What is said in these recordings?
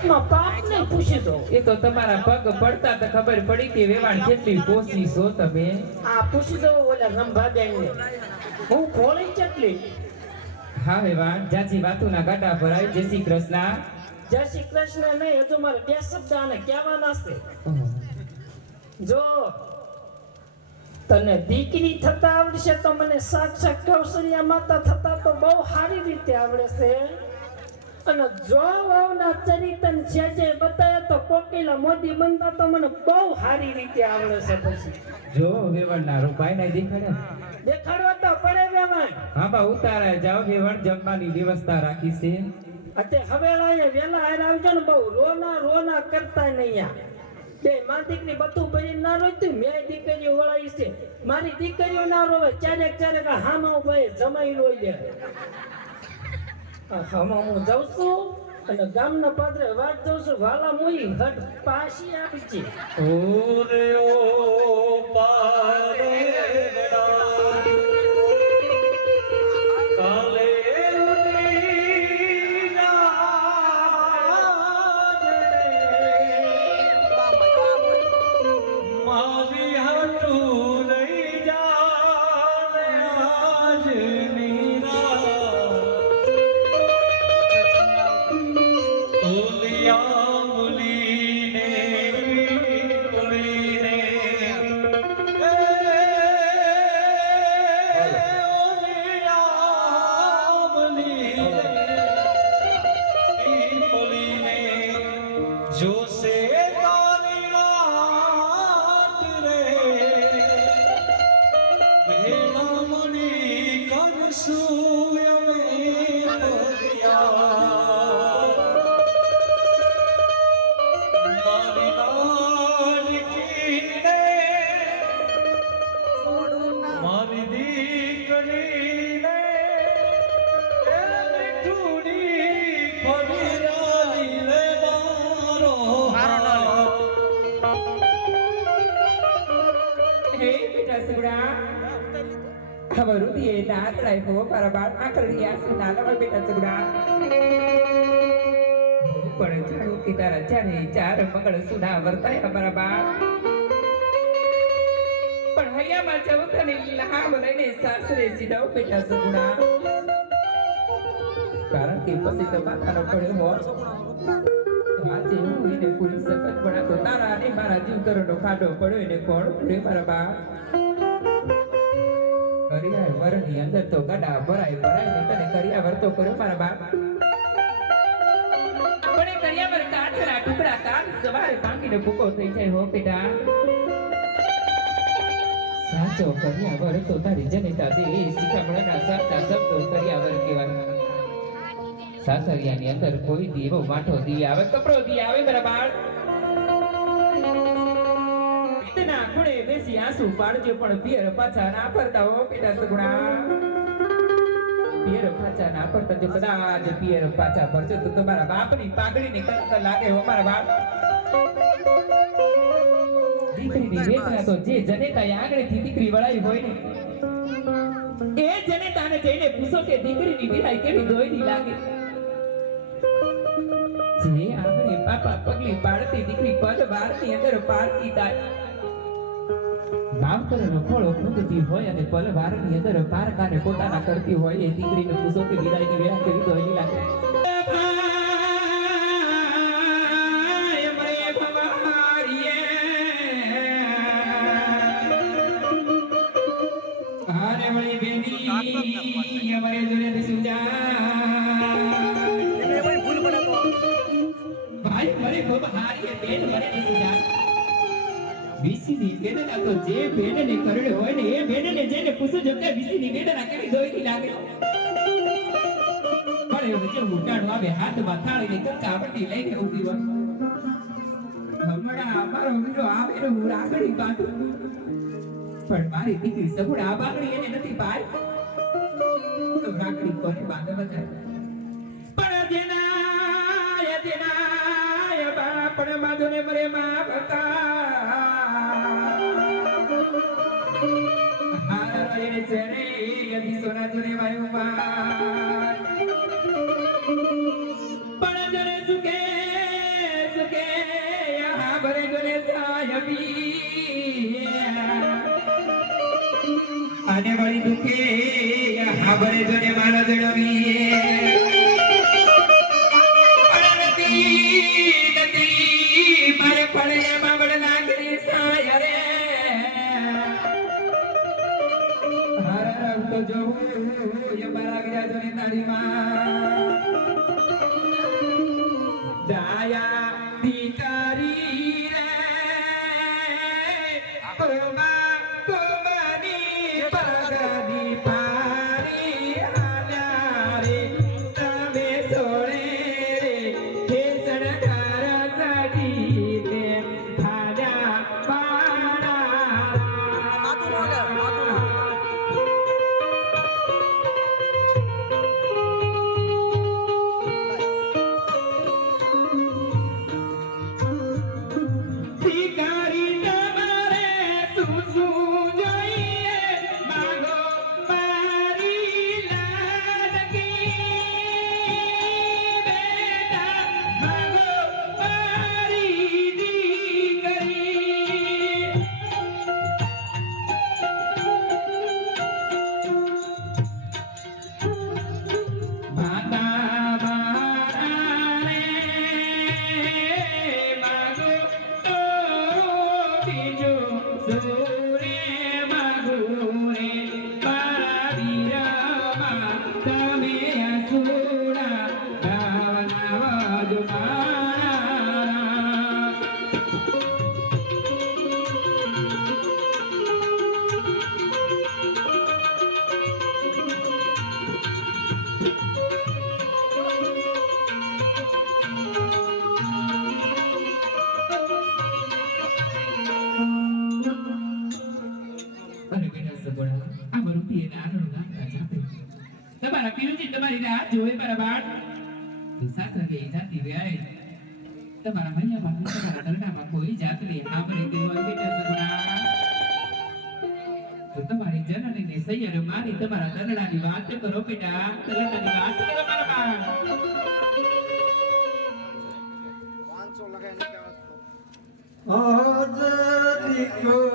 પાપમાં પાપને પૂછી દો એ તો તમારા પગ પડતા તો ખબર પડી કે વેવાણ કેટલી પોસી છો તમે? આ પૂછી દો ઓલા રંભાબેનને. હું ખોળી ચટલી હા વેવાણ જાજી વાતુના ગાડા ભરાય જય શ્રી કૃષ્ણ. જય શ્રી કૃષ્ણ નહીં હજુ મારે બે શબ્દ આને કહેવાના છે. જો તને દીકરી થતા આવડશે તો મને સાક્ષાત કૌશલ્યા માતા થતા તો બહુ સારી રીતે આવડે છે. અને જો વાવના ચરિતન છે જે બતાવ્યા તો કોકિલા મોદી બનતા તો મને બહુ સારી રીતે આવડે છે પછી. જો વેવાણના રૂપાય ને. દેખાડે દેખાડવા તો પડે વેવણ. હા બા ઉતારે જાવ વેવણ જમવાની વ્યવસ્થા રાખી છે. અતે હવે લાય વેલા આર આવજો ને બહુ રોના રોના કરતા નહીં આ. બે માં દીકરી બધું ભરી ના રોતું મેં દીકરીઓ વળાવી છે. મારી દીકરીઓ ના રોવે ચારેક આ હામા ભાઈ જમાઈ રોઈ લે. આ હામા હું જાઉં છું અને ગામના પાદરે વાત જાઉં છું. વાલા મુઈ હટ, પાછી આવી છે. ઓરે મારી દીકરીને, ખબર હતી એ ના આતડાય હો મારા બાળ આકરડી આસુ ના લવા બેટા સુગડા પણ જાણું કે તારા ચારે ચાર મંગળ સુના વર્તાય અમારા બાળ કારણ કે પછી તો તારા અને મારા જીવ તરનો ખાડો પડ્યો એને કોણ પૂરે મારા બા કરિયા વરની અંદર તો ગાડા ભરાય ભરાય ને તને કરિયા વરતો કર્યો મારા બા પણ એ કરિયા વર ટુકડા કાચ સવારે ભાંગીને ભૂકો થઈ જાય હો બેટા સાચો કરિયા વર તો તારી જનેતા બેસી આંસુ પાડજો, પણ પાછા ના ફરતા હો પિયર પાછા ના ફરતા જો કદાચ પિયર પાછા ફરજો, તો તમારા બાપની પાઘડીની કલંક લાગે હો બાપ દીકરીની વેદના તો જે જનેતાએ આંગળીથી દીકરી વળાવી હોય ને એ જનેતાને જઈને પૂછો કે દીકરીની વિદાય કેવી દોયની લાગે. જે આંગણે પાપા પગલી પાડતી દીકરી પદ વારતી અંદર પારતી થાય. માવતરનો ખોળો ખૂંદતી હોય અને પલવારની અંદર પારકાને પોતાના કરતી હોય એ દીકરીને પૂછો કે વિદાયની વેળા કેવી દોયની લાગે. પણ મારી દીકરી સગુણ આ બાંધણી એને નથી પાય તો રાખડી કોને બાંધવા જાય? બાપણ માધુને મરે મા ભતા હાર ચરે યદી સોના જુને વાયુ માં પણ જરે સુકે ભરે જોને સાયબી આને વળી દુખે હા ભરે જોને મારા જણવી તો જોવું એ મારા ગયા જોને તારીમાં જાયા દીકરી રે કોમા કોમાની પગની પારી આલ્યા રે તમે સોળે રે ખેસણ કર સડી તે ભાડા પાડા તમારા પીરુજી તમારી રાહ જોવે મારા બાળ. સાસરા કે જાતી વ્યાય. તમારા મૈયા તમારા દરડામાં કોઈ જાત નહીં આપણે કહેવાય તમારી જનનીને સૈયર મારી તમારા દરડાની વાત કરો બેટા. દરડાની વાત કરો મારા બાળ આજ દીકરી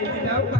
તારી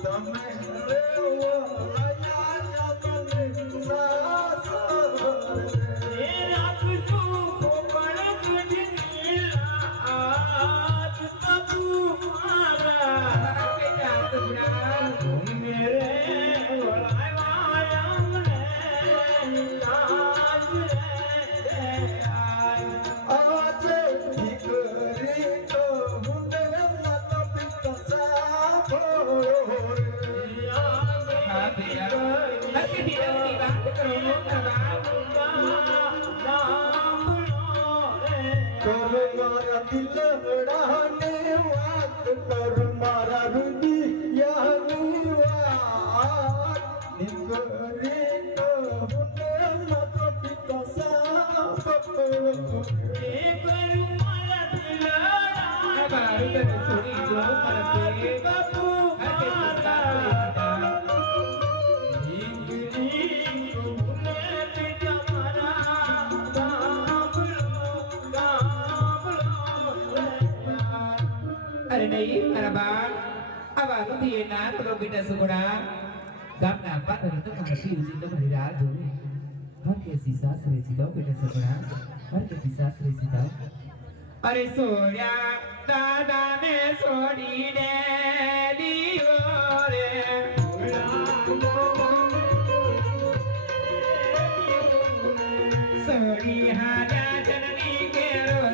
પકડની તમે નહીં મારા બાળ આવા રુધિએ ના કરો બેટા સુગડા ગામના પાદર તમારા પીરજી તમારી રાહ જોવે હર કેસી સાસરે સીધા બેટા સુગડા હર કેસી સાસરે સીધા અરે સોયા દાદાને છોડીને દિયો સોડી હાજા જનની કેરો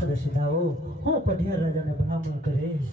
સરસિદાઓ હું પઢિયાર રાજાને ભલામણ કરીશ.